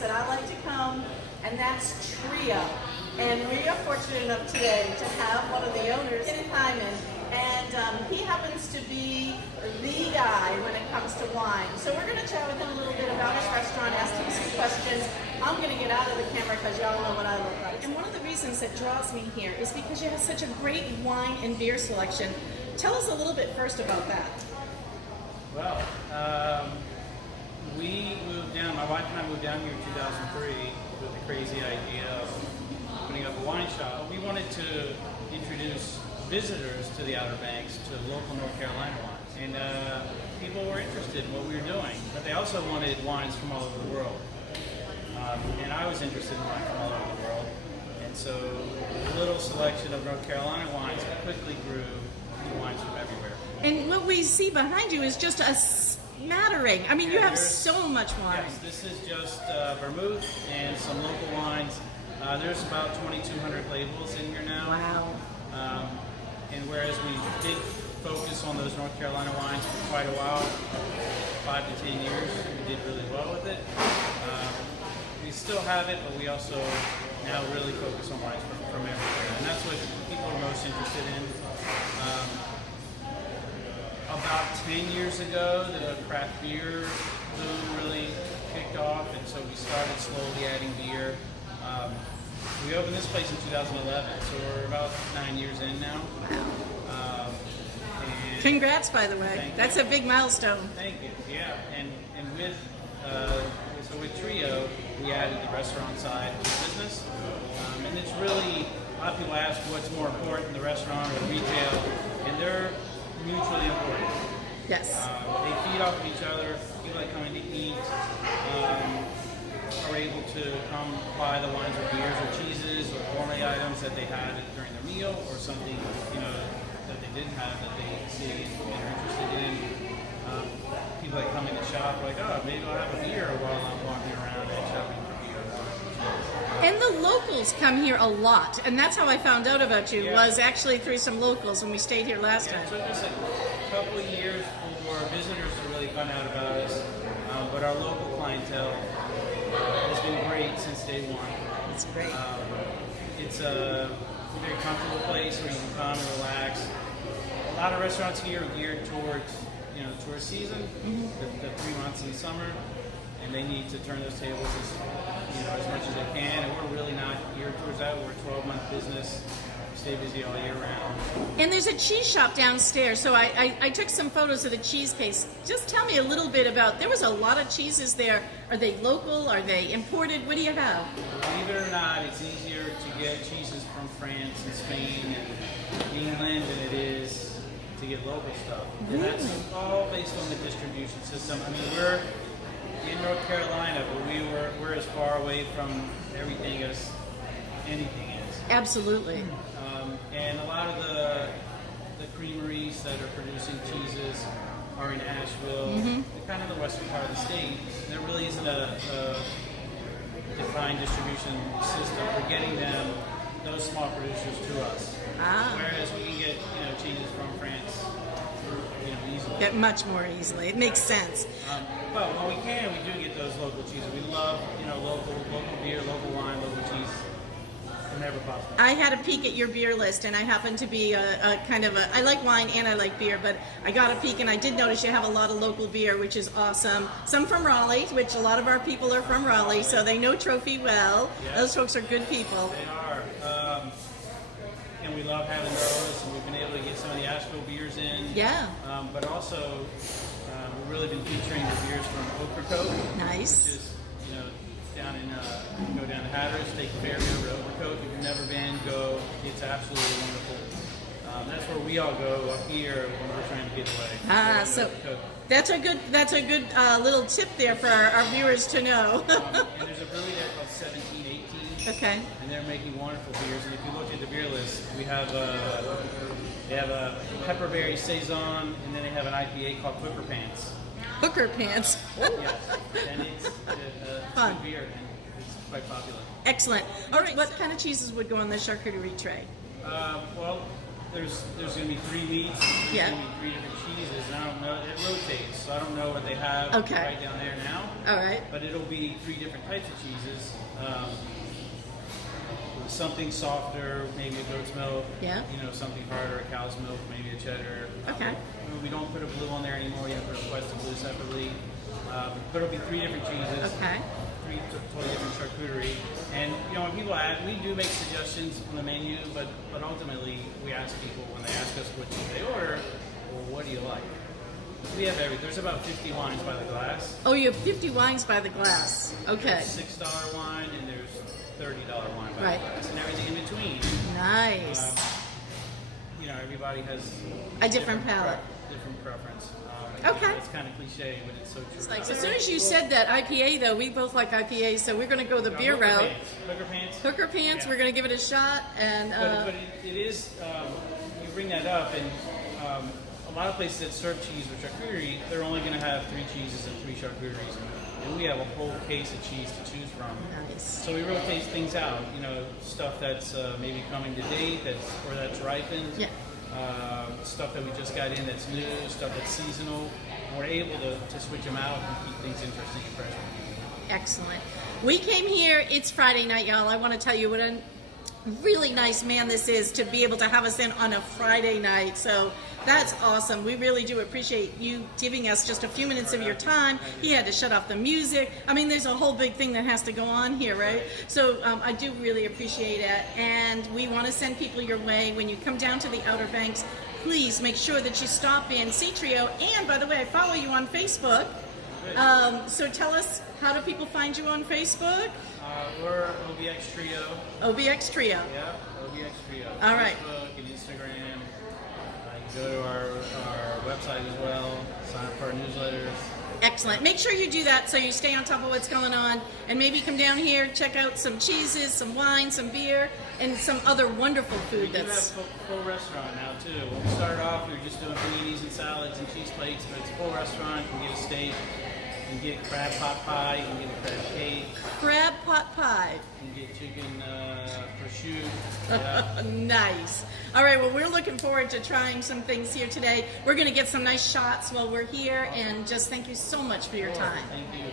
that I like to come, and that's Trio. And we are fortunate enough today to have one of the owners, Kenny Hyman, and he happens to be the guy when it comes to wine. So we're going to chat with him a little bit about his restaurant, ask him some questions. I'm going to get out of the camera because y'all know what I look like. And one of the reasons that draws me here is because you have such a great wine and beer selection. Tell us a little bit first about that. Well, we moved down, my wife and I moved down here in 2003 with the crazy idea of opening up a wine shop. We wanted to introduce visitors to the Outer Banks, to local North Carolina wines. And people were interested in what we were doing, but they also wanted wines from all over the world. And I was interested in wine from all over the world. And so a little selection of North Carolina wines quickly grew to wines from everywhere. And what we see behind you is just a smattering. I mean, you have so much wine. Yes, this is just vermouth and some local wines. There's about 2,200 labels in here now. Wow. And whereas we did focus on those North Carolina wines for quite a while, 5 to 10 years, we did really well with it. We still have it, but we also now really focus on wines from everywhere. And that's what people are most interested in. About 10 years ago, the craft beer boom really kicked off, and so we started slowly adding beer. We opened this place in 2011, so we're about 9 years in now. Congrats, by the way. That's a big milestone. Thank you. Yeah, and with so with Trio, we added the restaurant side to the business, and it's really a lot of people ask what's more important, the restaurant or retail, and they're mutually important. Yes. They feed off of each other. People that come in to eat are able to come buy the wines or beers or cheeses or gourmet items that they had during their meal, or something that they didn't have that they see and are interested in. People that come in the shop are like, oh, maybe I'll have a beer while I'm walking around and shopping for beer. And the locals come here a lot, and that's how I found out about you, was actually through some locals when we stayed here last time. It took us a couple of years for visitors to really find out about us, but our local clientele has been great since day one. That's great. It's a very comfortable place where you can come and relax. A lot of restaurants here are geared towards tourist season, the 3 months in summer, and they need to turn those tables as much as they can, and we're really not geared towards that. We're a 12-month business. We stay busy all year round. And there's a cheese shop downstairs, so I took some photos of the cheesecake. Just tell me a little bit about, there was a lot of cheeses there. Are they local? Are they imported? What do you have? Believe it or not, it's easier to get cheeses from France and Spain and England than it is to get local stuff. Really? And that's all based on the distribution system. I mean, we're in North Carolina, but we're as far away from everything as anything is. Absolutely. And a lot of the creameries that are producing cheeses are in Asheville, kind of the western part of the state. There really isn't a defined distribution system for getting those small producers to us. Whereas we can get cheeses from France easily. Get much more easily. It makes sense. But when we can, we do get those local cheeses. We love local beer, local wine, local cheese. Whenever possible. I had a peek at your beer list, and I happen to be I like wine and I like beer, but I got a peek and I did notice you have a lot of local beer, which is awesome. Some from Raleigh, which a lot of our people are from Raleigh, so they know Trophy well. Yes. Those folks are good people. They are. And we love having those, and we've been able to get some of the Asheville beers in. Yeah. But also, we've really been featuring the beers from Ocracoke. Nice. Which is, down in, you can go down to Hatteras, take the ferry over to Ocracoke. If you've never been, go. It's absolutely wonderful. That's where we all go up here when we're trying to get away. So that's a good little tip there for our viewers to know. And there's a brewery there called 1718. Okay. And they're making wonderful beers. And if you look at the beer list, we have they have a pepperberry saison, and then they have an IPA called Hooker Pants. Hooker Pants. Yes, and it's fun beer, and it's quite popular. Excellent. All right, what kind of cheeses would go on the charcuterie tray? Well, there's going to be 3 meats. There's going to be 3 different cheeses. And I don't know, it rotates. So So I don't know what they have Okay. right down there now. All right. But it'll be 3 different types of cheeses. Something softer, maybe a goat's milk. Yeah. You know, something harder, a cow's milk, maybe a cheddar. Okay. We don't put a blue on there anymore. You have to request a blue separately. But it'll be 3 different cheeses. Okay. 3 totally different charcuterie. And you know, when people ask, we do make suggestions on the menu, but ultimately we ask people when they ask us what should they order, well, what do you like? We have everything. There's about 50 wines by the glass. Oh, you have 50 wines by the glass. Okay. There's $6 wine and there's $30 wine by Right. the glass, and everything in between. Nice. You know, everybody has A different palate. different preference. Okay. It's kind of cliche, but it's so true. As soon as you said that IPA, though, we both like IPA, so we're going to go the beer route. Hooker pants. Hooker pants. Yeah. We're going to give it a shot, and But it is, you bring that up, and a lot of places that serve cheese with charcuterie, they're only going to have 3 cheeses and 3 charcuteries. And we have a whole case of cheese to choose from. nice. So we rotate things out, you know, stuff that's maybe coming to date, that's ripened. Yeah. Stuff that we just got in that's new, stuff that's seasonal. And we're able to switch them out and keep things interesting and fresh. Excellent. We came here. It's Friday night, y'all. I want to tell you what a really nice man this is to be able to have us in on a Friday night. So that's awesome. We really do appreciate you giving us just a few minutes of your time. He had to shut off the music. I mean, there's a whole big thing that has to go on here, right? So I do really appreciate it. And we want to send people your way. When you come down to the Outer Banks, please make sure that you stop in, see Trio. And by the way, I follow you on Facebook. So tell us, how do people find you on Facebook? We're OBX Trio. OBX Trio. Yeah, OBX Trio. All right. Facebook and Instagram. You can go to our website as well. Sign up for our newsletters. Excellent. Make sure you do that so you stay on top of what's going on, and maybe come down here, check out some cheeses, some wine, some beer, and some other wonderful food. We do have a full restaurant now too. When we started off, we were just doing paninis and salads and cheese plates, but it's a full restaurant. You can get a steak, you can get crab pot pie, you can get a crab cake, Crab pot pie. you can get chicken prosciutto. Yeah. Nice. All right, well, we're looking forward to trying some things here today. We're going to get some nice shots while we're here, and just thank you so much for your time. Thank you.